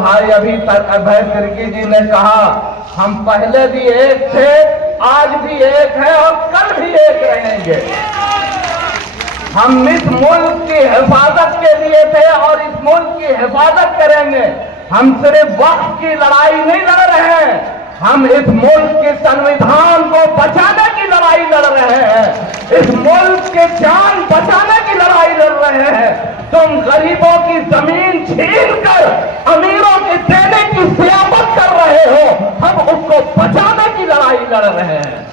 بھائی ابھی ابھے ترکی جی نے کہا ہم پہلے بھی ایک تھے، آج بھی ایک ہیں اور کل بھی ایک رہیں گے۔ ہم اس ملک کی حفاظت کے لیے تھے اور اس ملک کی حفاظت کریں گے۔ ہم صرف وقت کی لڑائی نہیں لڑ رہے ہیں، ہم اس ملک کے سنویدھان کو بچانے کی لڑائی لڑ رہے ہیں، اس ملک کے جان بچانے کی لڑائی لڑ رہے ہیں۔ تم غریبوں کی زمین چھین کر امیروں کے دینے کی سیاست کر رہے ہو، ہم اس کو بچانے کی لڑائی لڑ رہے ہیں۔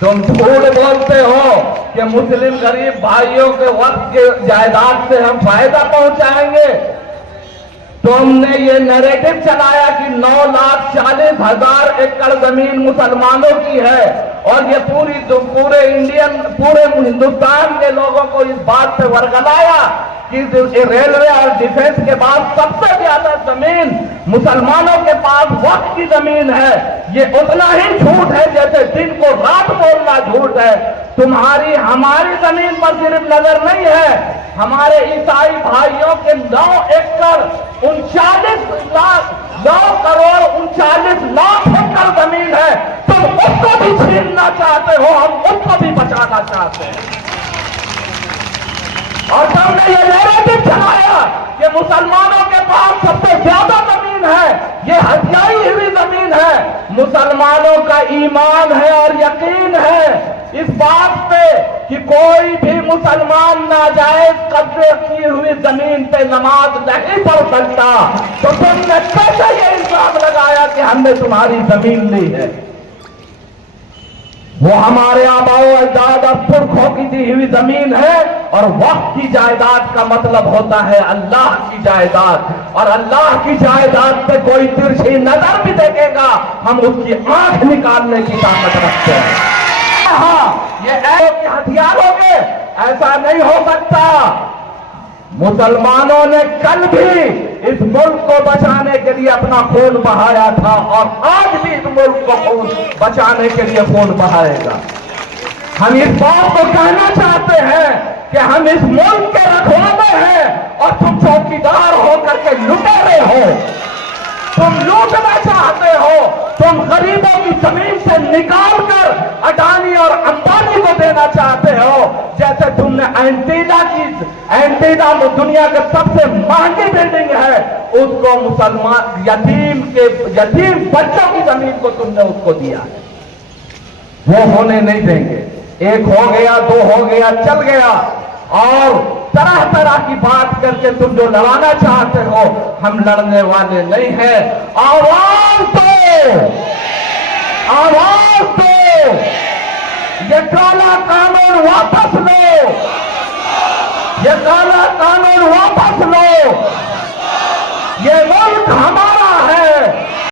تم جھوٹ بولتے ہو کہ مسلم غریب بھائیوں کے وقت کے جائیداد سے ہم فائدہ پہنچائیں گے۔ تم نے یہ نیریٹو چلایا کہ 9,40,000 ایکڑ زمین مسلمانوں کی ہے، اور یہ پورے ہندوستان کے لوگوں کو اس بات سے ورگلایا کہ ریلوے اور ڈیفنس کے بعد سب سے زیادہ زمین مسلمانوں کے پاس وقت کی زمین ہے۔ یہ اتنا ہی جھوٹ ہے جیسے دن کو رات بولنا جھوٹ ہے۔ تمہاری ہماری زمین پر صرف نظر نہیں ہے، ہمارے عیسائی بھائیوں کے 9 کروڑ 39 لاکھ ایکڑ زمین ہے، تم اس کو بھی چھیننا چاہتے ہو، ہم اس کو بھی بچانا چاہتے ہیں۔ اور تم نے یہ نیریٹو چلایا کہ مسلمانوں کے پاس سب سے زیادہ زمین ہے، یہ ہتھیائی ہوئی زمین ہے۔ مسلمانوں کا ایمان ہے اور یقین ہے اس بات پہ کہ کوئی بھی مسلمان ناجائز قبضے کی ہوئی زمین پہ نماز نہیں پڑھ سکتا، تو تم نے کیسے یہ الزام لگایا کہ ہم نے تمہاری زمین لی ہے؟ وہ ہمارے آباء و اجداد اور پرکھوں کی دی ہوئی زمین ہے، اور وقت کی جائیداد کا مطلب ہوتا ہے اللہ کی جائیداد، اور اللہ کی جائیداد پہ کوئی ترچھی نظر بھی دیکھے گا ہم اس کی آنکھ نکالنے کی طاقت رکھتے ہیں۔ ہاں یہ ایک ہتھیاروں کے ایسا نہیں ہو سکتا۔ مسلمانوں نے کل بھی اس ملک کو بچانے کے لیے اپنا خون بہایا تھا، اور آج بھی اس ملک کو خون بچانے کے لیے خون بہائے گا۔ ہم اس بات کو کہنا چاہتے ہیں کہ ہم اس ملک کے رکھوانے ہیں، اور تم چوکیدار ہو کر کے لٹیرے ہو، تم لوٹنا چاہتے ہو، تم غریبوں کی زمین سے نکال کر اڈانی اور امبانی کو دینا چاہتے ہو، جیسے تم نے اینٹینا دنیا کے سب سے مہنگی بلڈنگ ہے، اس کو مسلمان یتیم بچوں کی زمین کو تم نے اس کو دیا ہے۔ وہ ہونے نہیں دیں گے۔ ایک ہو گیا، 2 ہو گیا، چل گیا، اور طرح طرح کی بات کر کے تم جو لڑانا چاہتے ہو، ہم لڑنے والے نہیں ہیں۔ آواز دو، آواز دو، یہ کالا قانون